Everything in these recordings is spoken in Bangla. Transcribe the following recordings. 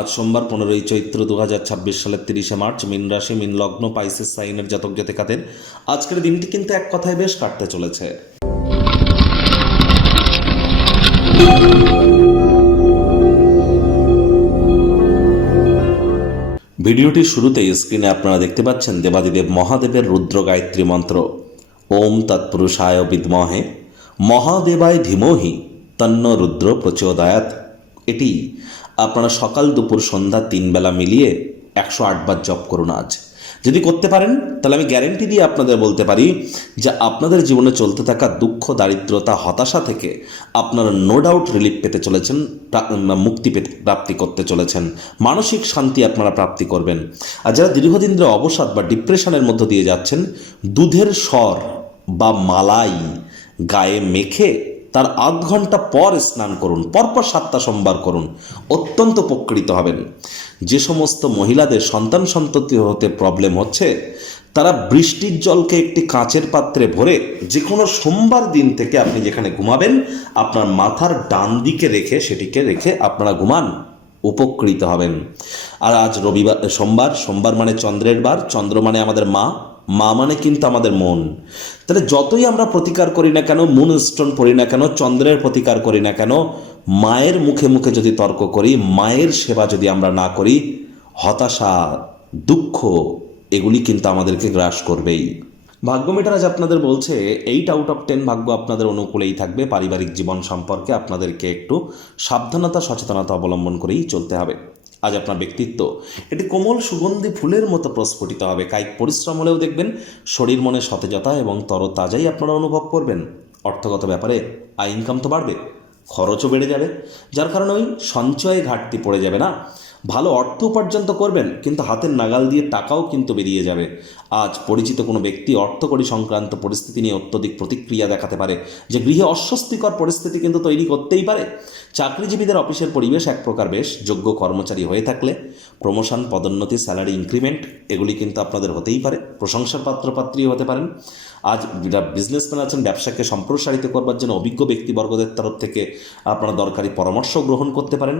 আজ সোমবার 15ই চৈত্র 2026 সালের 30শে মার্চ, মিন রাশি, মিন লগ্ন, পাইসেস সাইনের জাতক জাতিকাদের আজকের দিনটি কিন্তু এক কথায় বেশ কাটতে চলেছে। ভিডিওটির শুরুতেই স্ক্রিনে আপনারা দেখতে পাচ্ছেন দেবাদিদেব মহাদেবের রুদ্র গায়ত্রী মন্ত্র। ওম তৎপুরুষায় বিদ্মহে মহাদেবায় ধীমহি তন্ন রুদ্র প্রচোদয়াৎ। এটি আপনারা সকাল দুপুর সন্ধ্যা 3 বেলা মিলিয়ে 108 বার জপ করুন। আজ যদি করতে পারেন তাহলে আমি গ্যারেন্টি দিয়ে আপনাদের বলতে পারি যে আপনাদের জীবনে চলতে থাকা দুঃখ, দারিদ্রতা, হতাশা থেকে আপনারা নো ডাউট রিলিফ পেতে চলেছেন, মুক্তি পেতে প্রাপ্তি করতে চলেছেন, মানসিক শান্তি আপনারা প্রাপ্তি করবেন। আর যারা দীর্ঘদিন ধরে অবসাদ বা ডিপ্রেশনের মধ্য দিয়ে যাচ্ছেন, দুধের স্বর বা মালাই গায়ে মেখে তার আধ ঘন্টা পর স্নান করুন, পরপর 7টা সোমবার করুন, অত্যন্ত উপকৃত হবেন। যে সমস্ত মহিলাদের সন্তান সন্ততি হতে প্রবলেম হচ্ছে, তারা বৃষ্টির জলকে একটি কাঁচের পাত্রে ভরে যে কোনো সোমবার দিন থেকে আপনি যেখানে ঘুমাবেন আপনার মাথার ডান দিকে রেখে সেটিকে রেখে আপনারা ঘুমান, উপকৃত হবেন। আর আজ রবিবার, সোমবার মানে চন্দ্রের বার, চন্দ্র মানে আমাদের মা, মা মানে কিন্তু আমাদের মন। তাহলে যতই আমরা প্রতিকার করি না কেন, মুন স্টোন পড়ি না কেন, চন্দ্রের প্রতিকার করি না কেন, মায়ের মুখে মুখে যদি তর্ক করি, মায়ের সেবা যদি আমরা না করি, হতাশা, দুঃখ এগুলি কিন্তু আমাদেরকে গ্রাস করবেই। ভাগ্য মিটার আজ আপনাদের বলছে 8 আউট অফ 10 ভাগ্য আপনাদের অনুকূলেই থাকবে। পারিবারিক জীবন সম্পর্কে আপনাদেরকে একটু সাবধানতা, সচেতনতা অবলম্বন করেই চলতে হবে। আজ আপনার ব্যক্তিত্ব এটি কোমল সুগন্ধি ফুলের মতো প্রস্ফুটিত হবে। কায়িক পরিশ্রম হলেও দেখবেন শরীর মনে সতেজতা এবং তরতাজাই আপনারা অনুভব করবেন। অর্থগত ব্যাপারে আয় ইনকাম তো বাড়বে, খরচও বেড়ে যাবে, যার কারণে ওই সঞ্চয়ে ঘাটতি পড়ে যাবে না। ভালো অর্থ উপার্জন তো করবেন, কিন্তু হাতের নাগাল দিয়ে টাকাও কিন্তু বেরিয়ে যাবে। আজ পরিচিত কোনো ব্যক্তি অর্থকরী সংক্রান্ত পরিস্থিতি নিয়ে অত্যধিক প্রতিক্রিয়া দেখাতে পারে, যে গৃহে অস্বস্তিকর পরিস্থিতি কিন্তু তৈরি করতেই পারে। চাকরিজীবীদের অফিসের পরিবেশ এক প্রকার বেশ, যোগ্য কর্মচারী হয়ে থাকলে প্রমোশন, পদোন্নতি, স্যালারি ইনক্রিমেন্ট এগুলি কিন্তু আপনাদের হতেই পারে। প্রশংসার পাত্রপাত্রীও হতে পারেন। আজ যারা বিজনেসম্যান আছেন, ব্যবসাকে সম্প্রসারিত করবার জন্য অভিজ্ঞ ব্যক্তিবর্গদের তরফ থেকে আপনারা দরকারি পরামর্শ গ্রহণ করতে পারেন।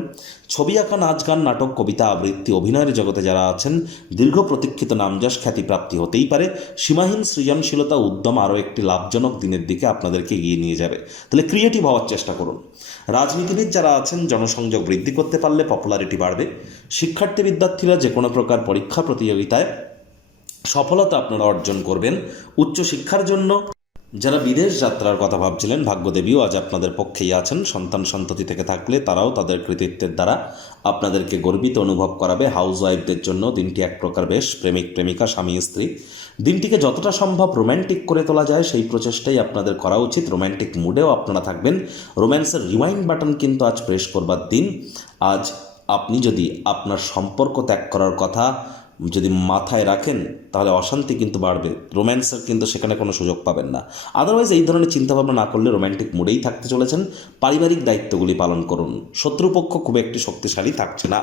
ছবি আঁকা, নাচ গান, নাটক, কবিতা আবৃত্তি, অভিনয়ের জগতে যারা আছেন, দীর্ঘ প্রতীক্ষিত নামযশ খ্যাতি প্রাপ্তি হতেই পারে। সীমাহীন সৃজনশীলতা, উদ্যম আরও একটি লাভজনক দিনের দিকে আপনাদেরকে এগিয়ে নিয়ে যাবে। তাহলে ক্রিয়েটিভ হওয়ার চেষ্টা করুন। রাজনীতিবিদ যারা আছেন, জনসংযোগ বৃদ্ধি করতে পারলে পপুলারিটি বাড়বে। শিক্ষার্থী বিদ্যার্থীরা যে কোনো প্রকার পরীক্ষা প্রতিযোগিতায় সফলতা আপনারা অর্জন করবেন। উচ্চশিক্ষার জন্য যারা বিদেশ যাত্রার কথা ভাবছিলেন, ভাগ্যদেবীও আজ আপনাদের পক্ষেই আছেন। সন্তান সন্ততি থেকে থাকলে তারাও তাদের কৃতিত্বের দ্বারা আপনাদেরকে গর্বিত অনুভব করাবে। হাউস ওয়াইফদের জন্য দিনটি এক প্রকার বেশ, প্রেমিক প্রেমিকা, স্বামী স্ত্রী দিনটিকে যতটা সম্ভব রোম্যান্টিক করে তোলা যায় সেই প্রচেষ্টাই আপনাদের করা উচিত। রোম্যান্টিক মুডেও আপনারা থাকবেন। রোম্যান্সের রিমাইন্ড বাটন কিন্তু আজ প্রেস করবার দিন। আজ আপনি যদি আপনার সম্পর্ক ত্যাগ করার কথা যদি মাথায় রাখেন তাহলে অশান্তি কিন্তু বাড়বে। রোম্যান্সের কিন্তু সেখানে কোনো সুযোগ পাবেন না। আদারওয়াইজ এই ধরনের চিন্তাভাবনা না করলে রোম্যান্টিক মুডেই থাকতে চলেছেন। পারিবারিক দায়িত্বগুলি পালন করুন। শত্রুপক্ষ খুব একটি শক্তিশালী থাকছে না।